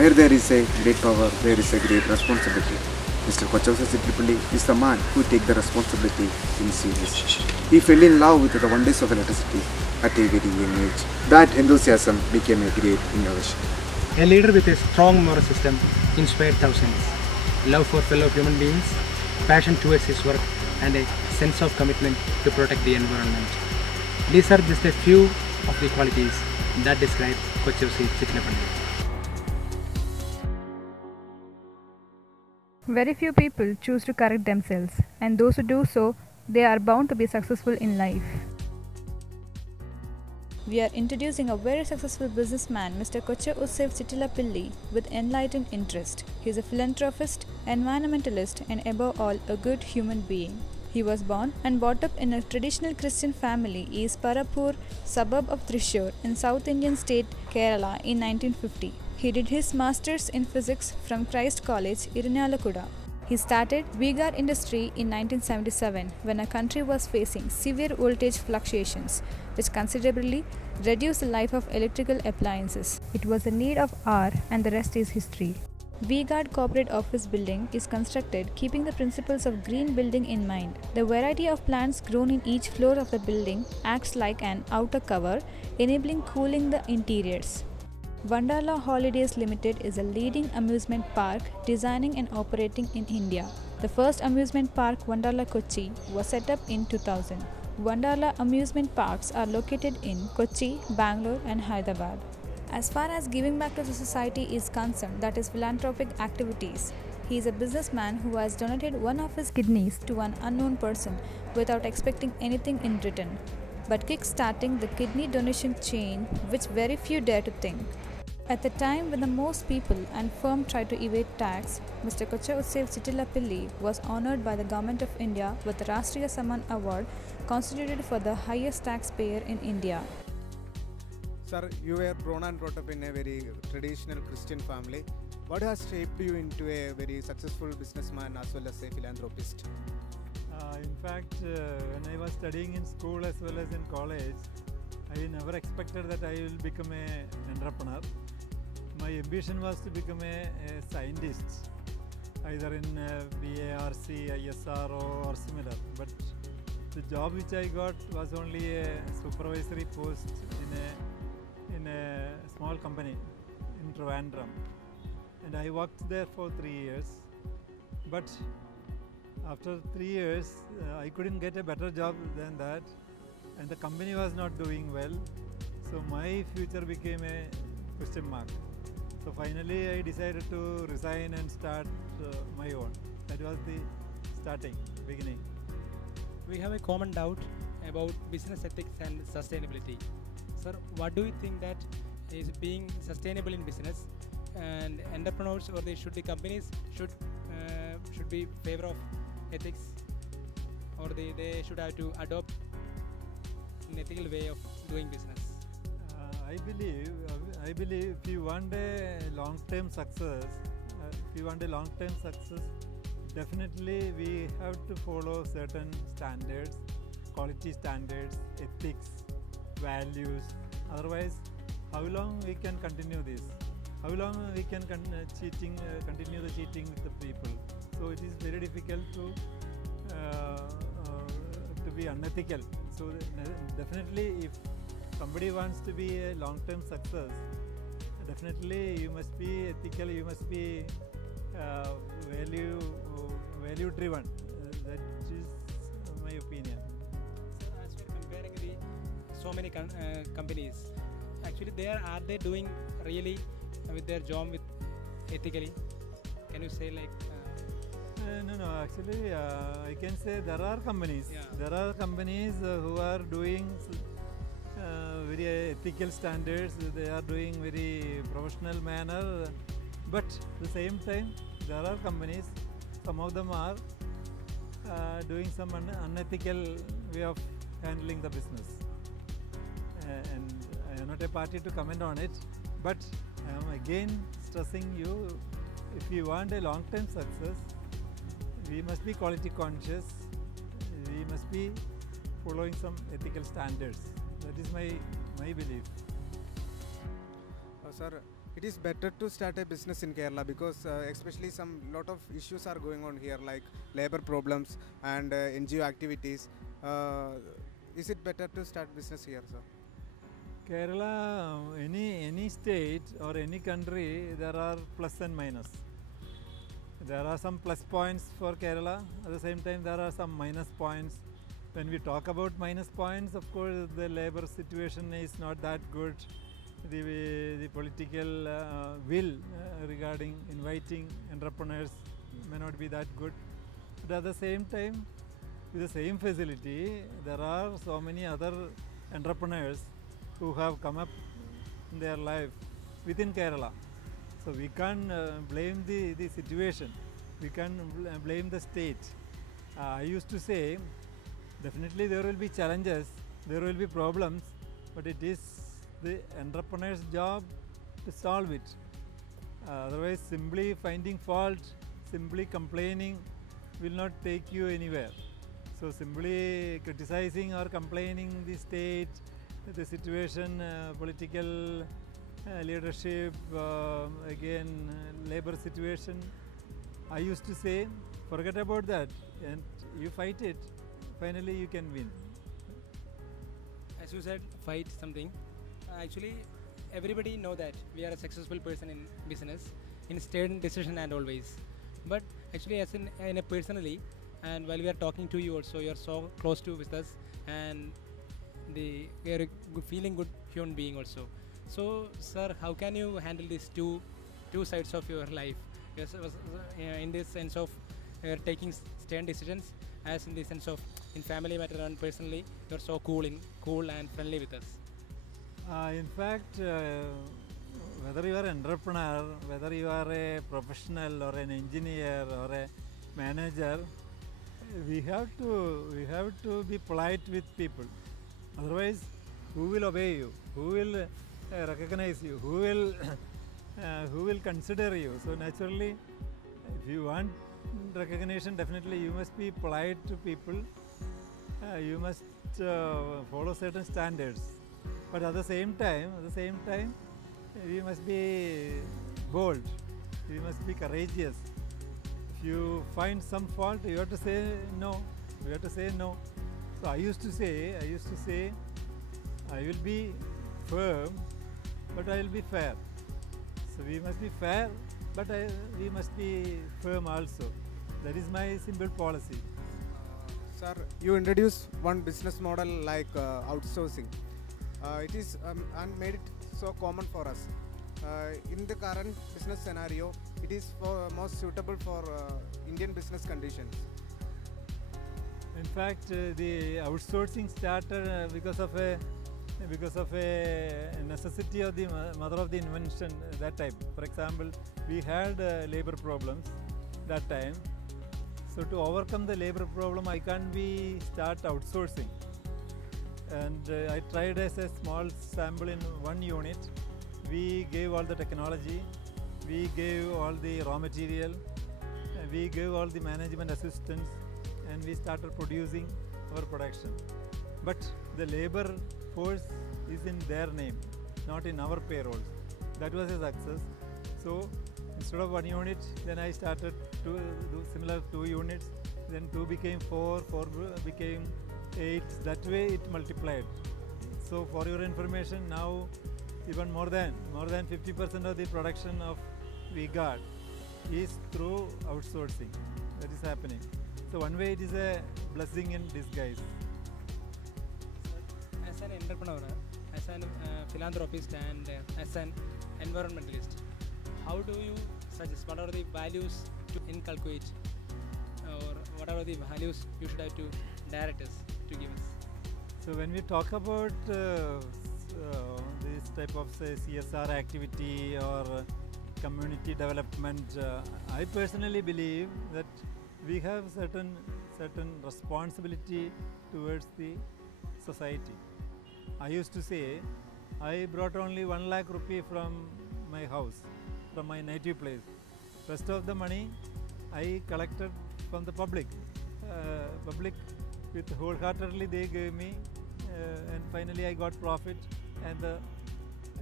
Where there is a great power, there is a great responsibility. Mr. Kochouseph Chittilappilly is the man who takes the responsibility in serious. He fell in love with the wonders of electricity at a very young age. That enthusiasm became a great innovation. A leader with a strong moral system inspired thousands. Love for fellow human beings, passion towards his work, and a sense of commitment to protect the environment. These are just a few of the qualities that describe Kochouseph Chittilappilly. Very few people choose to correct themselves, and those who do so, they are bound to be successful in life. We are introducing a very successful businessman, Mr. Kochouseph Chittilappilly, with enlightened interest. He is a philanthropist, environmentalist, and above all, a good human being. He was born and brought up in a traditional Christian family in Parapur, suburb of Thrissur, in South Indian state Kerala in 1950. He did his masters in physics from Christ College, Irunalakuda. He started V-Guard industry in 1977 when our country was facing severe voltage fluctuations, which considerably reduced the life of electrical appliances. It was the need of hour, and the rest is history. V-Guard corporate office building is constructed keeping the principles of green building in mind. The variety of plants grown in each floor of the building acts like an outer cover, enabling cooling the interiors. Wonderla Holidays Limited is a leading amusement park designing and operating in India. The first amusement park, Wonderla Kochi, was set up in 2000. Wonderla amusement parks are located in Kochi, Bangalore and Hyderabad. As far as giving back to the society is concerned, that is philanthropic activities, he is a businessman who has donated one of his kidneys to an unknown person without expecting anything in return, but kick-starting the kidney donation chain which very few dare to think. At the time when the most people and firms tried to evade tax, Mr. Kochouseph Chittilappilly was honoured by the Government of India with the Rashtriya Samman Award, constituted for the highest taxpayer in India. Sir, you were born and brought up in a very traditional Christian family. What has shaped you into a very successful businessman as well as a philanthropist? In fact, when I was studying in school as well as in college, I never expected that I will become an entrepreneur. My ambition was to become a scientist, either in BARC, ISRO or similar. But the job which I got was only a supervisory post in a small company in Trivandrum. And I worked there for 3 years. But after 3 years, I couldn't get a better job than that. And the company was not doing well. So my future became a question mark. So finally I decided to resign and start my own. That was the beginning. We have a common doubt about business ethics and sustainability. Sir, what do you think that is being sustainable in business, and entrepreneurs or the companies should be favor of ethics, or they should have to adopt an ethical way of doing business? I believe if you want a long-term success, definitely we have to follow certain standards, quality standards, ethics, values. Otherwise, how long we can continue this? How long we can continue the cheating with the people? So it is very difficult to be unethical. So definitely, if somebody wants to be a long-term success, definitely you must be ethical, you must be value-driven. That is my opinion. So as we are comparing so many companies, actually are they doing really with their job with ethically? Can you say like? No. Actually, I can say there are companies. Yeah. There are companies who are doing very ethical standards. They are doing very professional manner. But at the same time, there are companies. Some of them are doing some unethical way of handling the business. And I am not a party to comment on it. But I am again stressing you: if you want a long-term success, we must be quality conscious, we must be following some ethical standards. That is my belief. Sir, it is better to start a business in Kerala because especially some lot of issues are going on here like labor problems and NGO activities. Is it better to start business here, sir? Kerala, any state or any country, there are plus and minus. There are some plus points for Kerala. At the same time, there are some minus points. When we talk about minus points, of course, the labor situation is not that good. The political will regarding inviting entrepreneurs may not be that good. But at the same time, with the same facility, there are so many other entrepreneurs who have come up in their life within Kerala. So we can't blame the situation, we can't blame the state. I used to say, definitely there will be challenges, there will be problems, but it is the entrepreneur's job to solve it. Otherwise, simply finding fault, simply complaining will not take you anywhere. So simply criticizing or complaining the state, the situation, political leadership, again labor situation, I used to say, forget about that and you fight it, finally you can win. As you said, fight something. Actually, everybody know that we are a successful person in business, in certain decision and always. But actually, as in a personally, and while we are talking to you also, you are so close to with us, and we are a feeling good human being also. So, sir, how can you handle these two sides of your life? Yes, in this sense of taking stern decisions, as in the sense of in family matter and personally, you are so cool and friendly with us. In fact, whether you are an entrepreneur, whether you are a professional or an engineer or a manager, we have to be polite with people. Otherwise, who will obey you? Who will recognize you? Who will consider you? So naturally, if you want recognition, definitely you must be polite to people. You must follow certain standards. But at the same time, we must be bold. We must be courageous. If you find some fault, you have to say no. You have to say no. So I used to say, I will be firm, but I will be fair. So we must be fair, but we must be firm also. That is my simple policy. Sir, you introduced one business model like outsourcing. It is and made it so common for us. In the current business scenario, it is most suitable for Indian business conditions. In fact, the outsourcing started because of a necessity of the mother of the invention that time. For example, we had labor problems that time. So to overcome the labor problem, I can't start outsourcing. And I tried as a small sample in one unit. We gave all the technology, we gave all the raw material, we gave all the management assistance, and we started producing our production. But the labor force is in their name, not in our payrolls. That was a success. So instead of one unit, then I started to do similar 2 units, then 2 became 4, 4 became 8, that way it multiplied. So for your information, now even more than 50% of the production of we got is through outsourcing. That is happening. So one way it is a blessing in disguise. As an entrepreneur, as a philanthropist and as an environmentalist, how do you suggest, what are the values to inculcate, or what are the values you should have to direct us to give us? So when we talk about this type of say CSR activity or community development, I personally believe that we have certain responsibility towards the society. I used to say, I brought only 1 lakh rupee from my house, from my native place. Rest of the money I collected from the public. Public with wholeheartedly they gave me, and finally I got profit, and the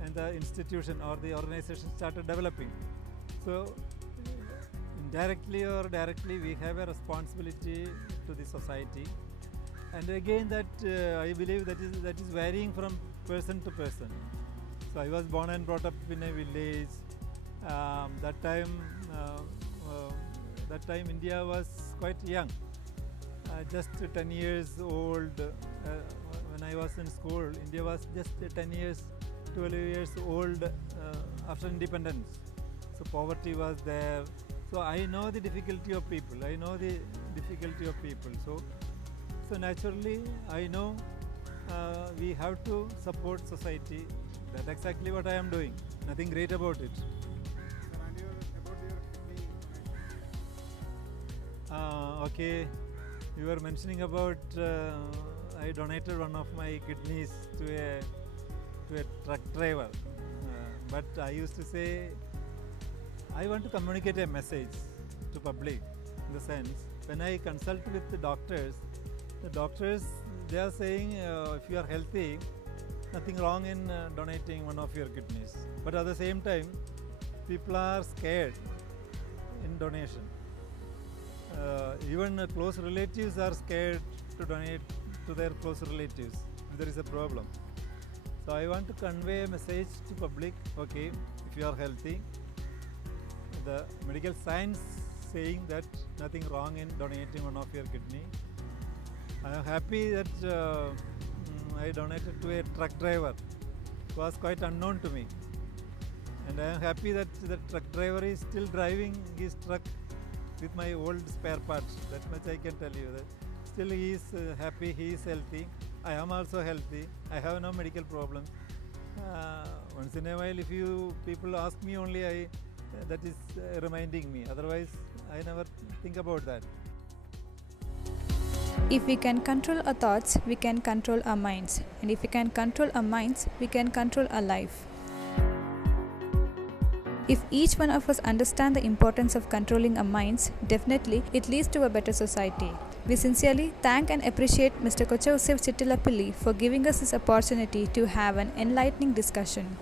and the institution or the organization started developing. So indirectly or directly we have a responsibility to the society, and again that I believe that is varying from person to person. So I was born and brought up in a village. That time India was quite young, just 10 years old. When I was in school, India was just 10 years, 12 years old after independence. So poverty was there. So I know the difficulty of people. So naturally, I know we have to support society. That's exactly what I am doing. Nothing great about it. Sir, and about your kidney donation? Okay, you were mentioning about I donated one of my kidneys to a truck driver, but I used to say I want to communicate a message to public, in the sense when I consult with the doctors they are saying if you are healthy, nothing wrong in donating one of your kidneys, but at the same time people are scared in donation. Even close relatives are scared to donate to their close relatives if there is a problem. So I want to convey a message to public. Okay, if you are healthy, the medical science saying that nothing wrong in donating one of your kidney. I am happy that I donated to a truck driver. It was quite unknown to me, and I am happy that the truck driver is still driving his truck with my old spare parts. That much I can tell you. That still he is happy, he is healthy. I am also healthy. I have no medical problems. Once in a while, if you people ask me only, that is reminding me. Otherwise, I never think about that. If we can control our thoughts, we can control our minds. And if we can control our minds, we can control our life. If each one of us understand the importance of controlling our minds, definitely it leads to a better society. We sincerely thank and appreciate Mr. Kochouseph Chittilappilly for giving us this opportunity to have an enlightening discussion.